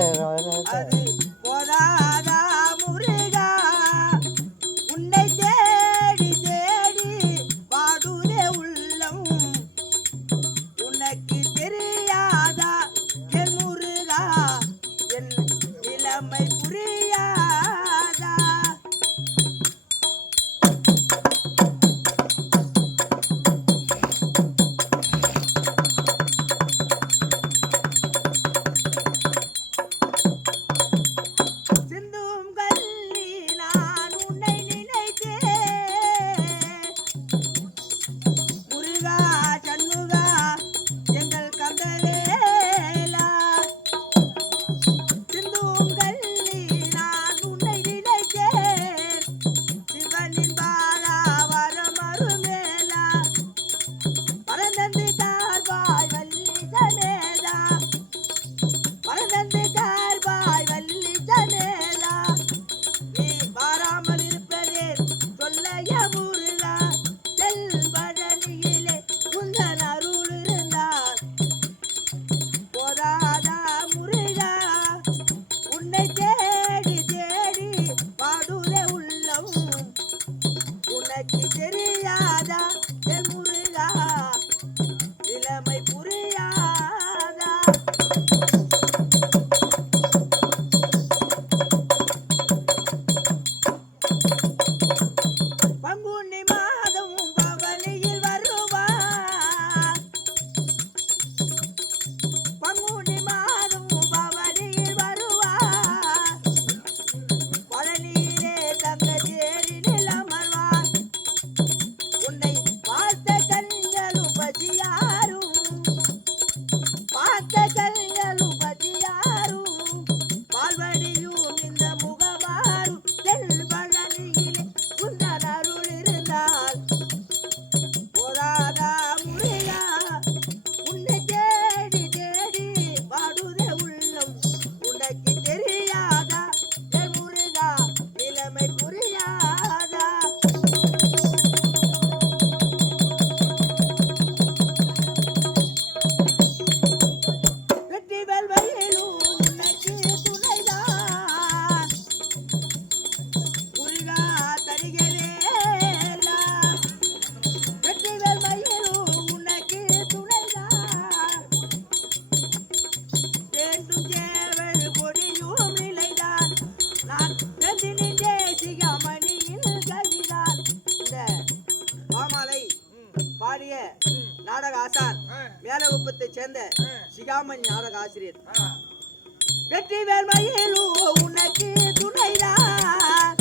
அது போதாதா முருகா உன்னை தேடி தேடி வாடுதே உள்ளம் உனக்கு தெரியாதா என் முருகா என் நிலைமை புரியாதா உனக்கு தெரியாதா என் முருகா நிலைமை புரியாதா பங்குனி மாதம் பவனியில் வருவார் பங்குனி மாதம் பவனியில் வருவார் பழனியிலே தங்க தேரினில் அமர்வார் உன்னை பார்த்த கண்களும் பதியாரும் பால்வடியும் இந்த முகமாரும் தென் பழனியிலே குந்தன் அருள் இருந்தால் போதாதா முருகா உன்னை தேடி தேடி வாடுதே உள்ளம் உனக்கு தெரியாதா என் முருகா நிலைமை புரியாதா வெற்றிவேல் வயலும் உனக்கு துணைதான் முருகா தடிகவேலா வெற்றிவேல் வயலும் உனக்கு துணைதான் வேண்டும் சேவல் கொடியும் நிலைதான் நான் வென்று நின்றே சிகாமணியில் கதிதான் இந்த பாமாலை பாடிய நாடக ஆசான் மேலகுப்பத்தை சேர்ந்த சிகாமணி நாடக ஆசிரியர் வெற்றிவேல் மயிலு உனக்கு துணைதான்